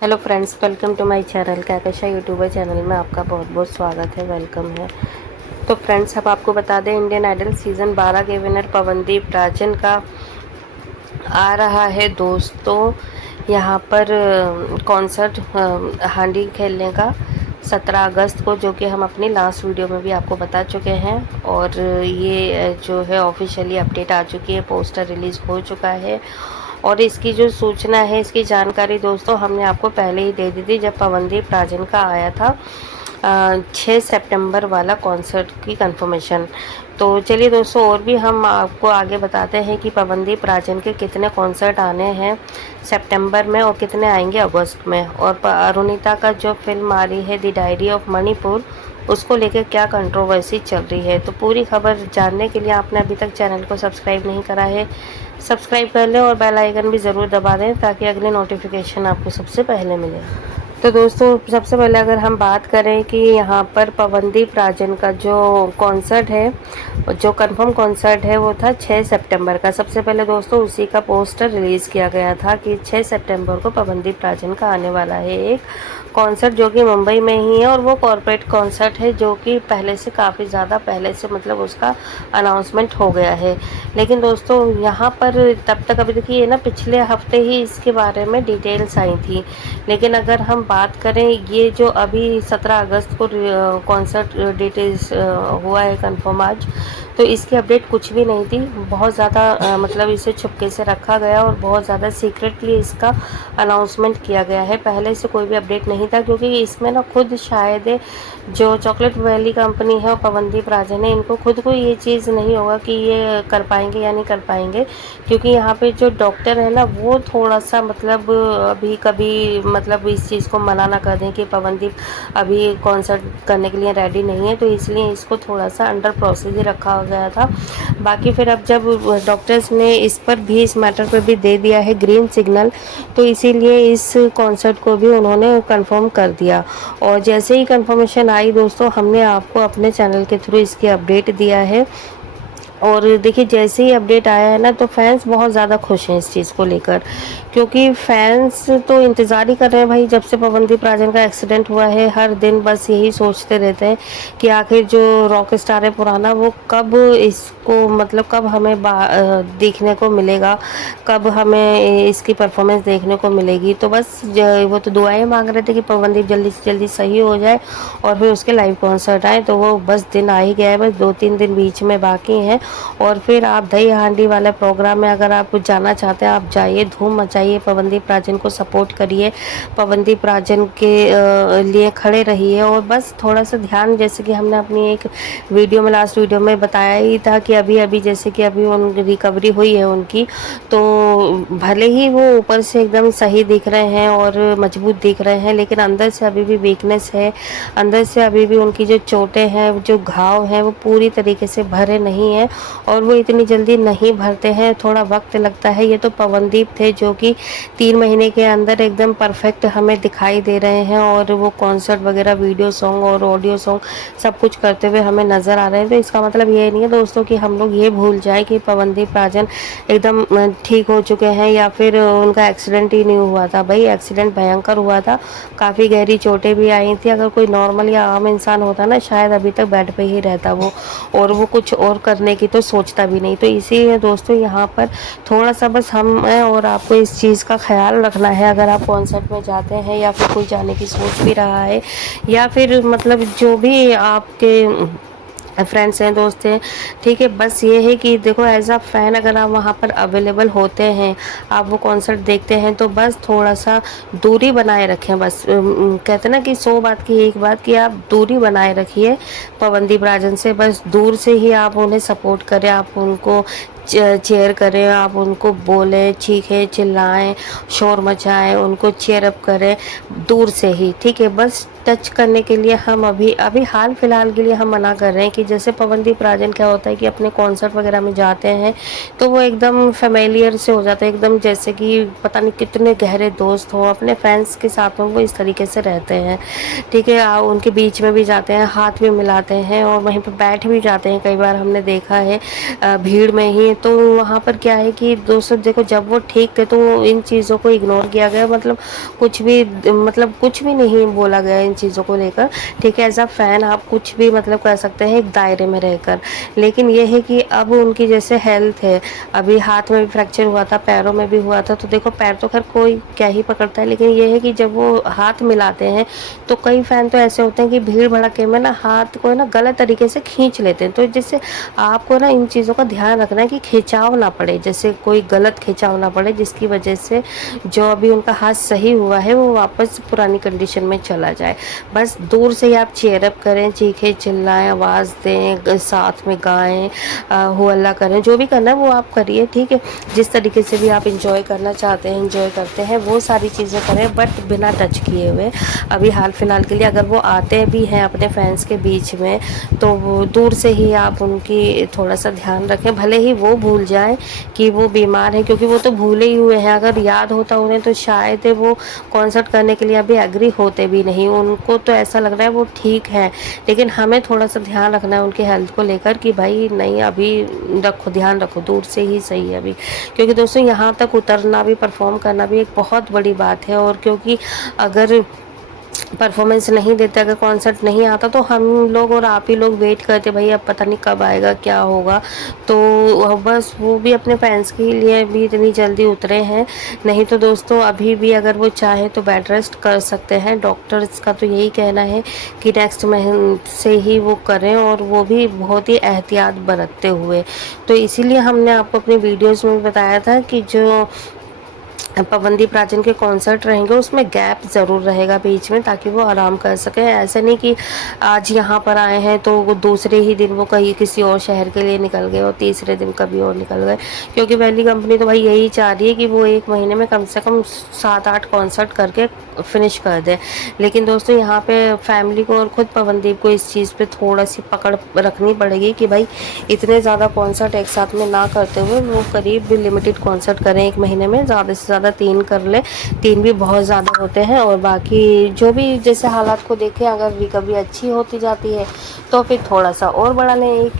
Hello friends, welcome to my channel. Kahkasha youtuber channel में आपका बहुत बहुत स्वागत है, वेलकम है। तो फ्रेंड्स, अब आपको बता दें, इंडियन आइडल सीज़न 12 के विनर पवनदीप राजन का आ रहा है दोस्तों यहाँ पर कॉन्सर्ट हांडी खेलने का 17 अगस्त को, जो कि हम अपनी लास्ट वीडियो में भी आपको बता चुके हैं। और ये जो है ऑफिशियली अपडेट आ चुकी है, पोस्टर रिलीज़ हो चुका है। और इसकी जो सूचना है, इसकी जानकारी दोस्तों हमने आपको पहले ही दे दी थी जब पवनदीप राजन का आया था 6 सितंबर वाला कॉन्सर्ट की कंफर्मेशन। तो चलिए दोस्तों, और भी हम आपको आगे बताते हैं कि पवनदीप राजन के कितने कॉन्सर्ट आने हैं सितंबर में और कितने आएंगे अगस्त में। और अरुणिता का जो फिल्म आ रही है द डायरी ऑफ मणिपुर, उसको लेकर क्या कंट्रोवर्सी चल रही है। तो पूरी खबर जानने के लिए आपने अभी तक चैनल को सब्सक्राइब नहीं करा है, सब्सक्राइब कर लें और बेल आइकन भी ज़रूर दबा दें ताकि अगले नोटिफिकेशन आपको सबसे पहले मिले। तो दोस्तों, सबसे पहले अगर हम बात करें कि यहाँ पर पवनदीप राजन का जो कॉन्सर्ट है, जो कंफर्म कॉन्सर्ट है, वो था 6 सितंबर का। सबसे पहले दोस्तों उसी का पोस्टर रिलीज़ किया गया था कि 6 सितंबर को पवनदीप राजन का आने वाला है एक कॉन्सर्ट, जो कि मुंबई में ही है। और वो कॉर्पोरेट कॉन्सर्ट है, जो कि पहले से काफ़ी ज़्यादा पहले से मतलब उसका अनाउंसमेंट हो गया है। लेकिन दोस्तों यहाँ पर तब तक अभी देखिए ना, पिछले हफ्ते ही इसके बारे में डिटेल्स आई थी। लेकिन अगर हम बात करें, ये जो अभी 17 अगस्त को कॉन्सर्ट डिटेल्स हुआ है कंफर्म आज, तो इसकी अपडेट कुछ भी नहीं थी। बहुत ज़्यादा मतलब इसे छुपके से रखा गया और बहुत ज़्यादा सीक्रेटली इसका अनाउंसमेंट किया गया है। पहले से कोई भी अपडेट नहीं था, क्योंकि इसमें ना खुद शायद जो चॉकलेट वैली कंपनी है और पवनदीप राजन है, इनको खुद को ये चीज़ नहीं होगा कि ये कर पाएंगे या नहीं कर पाएंगे। क्योंकि यहाँ पे जो डॉक्टर है ना, वो थोड़ा सा मतलब अभी कभी मतलब इस चीज़ को मना ना कर दें कि पवनदीप अभी कॉन्सर्ट करने के लिए रेडी नहीं है, तो इसलिए इसको थोड़ा सा अंडर प्रोसेस ही रखा गया था। बाकी फिर अब जब डॉक्टर्स ने इस पर भी, इस मैटर पर भी दे दिया है ग्रीन सिग्नल, तो इसीलिए इस कॉन्सर्ट को भी उन्होंने कंफर्म कर दिया। और जैसे ही कंफर्मेशन आई दोस्तों, हमने आपको अपने चैनल के थ्रू इसकी अपडेट दिया है। और देखिए, जैसे ही अपडेट आया है ना, तो फैंस बहुत ज़्यादा खुश हैं इस चीज़ को लेकर, क्योंकि फैंस तो इंतज़ार ही कर रहे हैं भाई। जब से पवनदीप राजन का एक्सीडेंट हुआ है, हर दिन बस यही सोचते रहते हैं कि आखिर जो रॉक स्टार है पुराना, वो कब इसको मतलब कब हमें देखने को मिलेगा, कब हमें इसकी परफॉर्मेंस देखने को मिलेगी। तो बस वो तो दुआएं मांग रहे थे कि पवनदीप जल्दी से जल्दी सही हो जाए और फिर उसके लाइव कॉन्सर्ट आए। तो वो बस दिन आ ही गया है, बस 2-3 दिन बीच में बाकी हैं। और फिर आप दही हांडी वाले प्रोग्राम में अगर आप जाना चाहते हैं, आप जाइए, धूम मचाइए, पवनदीप राजन को सपोर्ट करिए, पवनदीप राजन के लिए खड़े रहिए। और बस थोड़ा सा ध्यान, जैसे कि हमने अपनी एक वीडियो में, लास्ट वीडियो में बताया ही था कि अभी अभी जैसे कि अभी उन रिकवरी हुई है उनकी, तो भले ही वो ऊपर से एकदम सही दिख रहे हैं और मजबूत दिख रहे हैं, लेकिन अंदर से अभी भी वीकनेस है। अंदर से अभी भी उनकी जो चोटें हैं, जो घाव हैं, वो पूरी तरीके से भरे नहीं हैं और वो इतनी जल्दी नहीं भरते हैं, थोड़ा वक्त लगता है। ये तो पवनदीप थे जो कि 3 महीने के अंदर एकदम परफेक्ट हमें दिखाई दे रहे हैं और वो कॉन्सर्ट वगैरह, वीडियो सॉन्ग और ऑडियो सॉन्ग सब कुछ करते हुए हमें नज़र आ रहे हैं। तो इसका मतलब ये नहीं है दोस्तों कि हम लोग ये भूल जाए कि पवनदीप राजन एकदम ठीक हो चुके हैं या फिर उनका एक्सीडेंट ही नहीं हुआ था। भाई एक्सीडेंट भयंकर हुआ था, काफ़ी गहरी चोटें भी आई थी। अगर कोई नॉर्मल या आम इंसान होता ना, शायद अभी तक बेड पे ही रहता वो, और वो कुछ और करने की तो सोचता भी नहीं। तो इसीलिए दोस्तों यहाँ पर थोड़ा सा बस हम और आपको इस चीज़ का ख्याल रखना है। अगर आप कॉन्सर्ट में जाते हैं या फिर कोई जाने की सोच भी रहा है, या फिर मतलब जो भी आपके फ्रेंड्स हैं, दोस्त हैं, ठीक है, बस ये है कि देखो, एज अ फैन अगर आप वहाँ पर अवेलेबल होते हैं, आप वो कॉन्सर्ट देखते हैं, तो बस थोड़ा सा दूरी बनाए रखें। बस कहते हैं ना कि 100 बात की एक बात, कि आप दूरी बनाए रखिए पवनदीप राजन से। बस दूर से ही आप उन्हें सपोर्ट करें, आप उनको चेयर करें, आप उनको बोलें, चीखें, चिल्लाएं, शोर मचाएं, उनको चेयर अप करें दूर से ही, ठीक है। बस टच करने के लिए हम अभी अभी हाल फिलहाल के लिए हम मना कर रहे हैं कि जैसे पवनदीप राजन क्या होता है कि अपने कॉन्सर्ट वगैरह में जाते हैं तो वो एकदम फेमिलियर से हो जाता है, एकदम जैसे कि पता नहीं कितने गहरे दोस्त हों, अपने फ्रेंड्स के साथ में वो इस तरीके से रहते हैं। ठीक है, उनके बीच में भी जाते हैं, हाथ भी मिलाते हैं और वहीं पर बैठ भी जाते हैं, कई बार हमने देखा है भीड़ में ही। तो वहाँ पर क्या है कि दोस्तों देखो, जब वो ठीक थे तो इन चीज़ों को इग्नोर किया गया, मतलब कुछ भी नहीं बोला गया इन चीज़ों को लेकर। ठीक है, एज अ फैन आप कुछ भी मतलब कर सकते हैं एक दायरे में रहकर। लेकिन ये है कि अब उनकी जैसे हेल्थ है, अभी हाथ में भी फ्रैक्चर हुआ था, पैरों में भी हुआ था, तो देखो पैर तो खैर कोई क्या ही पकड़ता है, लेकिन ये है कि जब वो हाथ मिलाते हैं तो कई फैन तो ऐसे होते हैं कि भीड़ भड़के में ना हाथ को ना गलत तरीके से खींच लेते हैं। तो जैसे आपको ना इन चीज़ों का ध्यान रखना है कि खिंचाव ना पड़े, जैसे कोई गलत खिंचाव ना पड़े जिसकी वजह से जो अभी उनका हाथ सही हुआ है वो वापस पुरानी कंडीशन में चला जाए। बस दूर से ही आप चीयर अप करें, चीखें चिल्लाएं, आवाज़ दें, साथ में गाएं, हो हल्ला करें, जो भी करना है वो आप करिए। ठीक है, जिस तरीके से भी आप इंजॉय करना चाहते हैं, इंजॉय करते हैं, वो सारी चीज़ें करें, बट बिना टच किए हुए। अभी हाल फिलहाल के लिए अगर वो आते भी हैं अपने फैंस के बीच में तो वो दूर से ही आप उनकी थोड़ा सा ध्यान रखें, भले ही वो भूल जाएं कि वो बीमार हैं, क्योंकि वो तो भूले ही हुए हैं। अगर याद होता उन्हें तो शायद वो कॉन्सर्ट करने के लिए अभी एग्री होते भी नहीं, उनको तो ऐसा लग रहा है वो ठीक है। लेकिन हमें थोड़ा सा ध्यान रखना है उनकी हेल्थ को लेकर कि भाई नहीं, अभी रखो, ध्यान रखो, दूर से ही सही है अभी। क्योंकि दोस्तों यहाँ तक उतरना भी, परफॉर्म करना भी एक बहुत बड़ी बात है, और क्योंकि अगर परफॉर्मेंस नहीं देते, अगर कॉन्सर्ट नहीं आता तो हम लोग और आप ही लोग वेट करते भाई अब पता नहीं कब आएगा, क्या होगा। तो बस वो भी अपने फैंस के लिए भी इतनी जल्दी उतरे हैं। नहीं तो दोस्तों अभी भी अगर वो चाहे तो बेड रेस्ट कर सकते हैं, डॉक्टर्स का तो यही कहना है कि नेक्स्ट मंथ से ही वो करें, और वो भी बहुत ही एहतियात बरतते हुए। तो इसीलिए हमने आपको अपनी वीडियोज़ में बताया था कि जो पवनदीप राजन के कॉन्सर्ट रहेंगे उसमें गैप ज़रूर रहेगा बीच में, ताकि वो आराम कर सकें। ऐसा नहीं कि आज यहाँ पर आए हैं तो वो दूसरे ही दिन वो कहीं किसी और शहर के लिए निकल गए और तीसरे दिन कभी और निकल गए। क्योंकि पहली कंपनी तो भाई यही चाह रही है कि वो एक महीने में कम से कम 7-8 कॉन्सर्ट करके फिनिश कर दे। लेकिन दोस्तों यहाँ पे फैमिली को और ख़ुद पवनदीप को इस चीज़ पे थोड़ा सी पकड़ रखनी पड़ेगी कि भाई इतने ज़्यादा कॉन्सर्ट एक साथ में ना करते हुए वो करीब लिमिटेड कॉन्सर्ट करें एक महीने में, ज़्यादा से ज़्यादा 3 कर ले। 3 भी बहुत ज़्यादा होते हैं, और बाकी जो भी जैसे हालात को देखें, अगर रिकवरी अच्छी होती जाती है तो फिर थोड़ा सा और बढ़ा लें, एक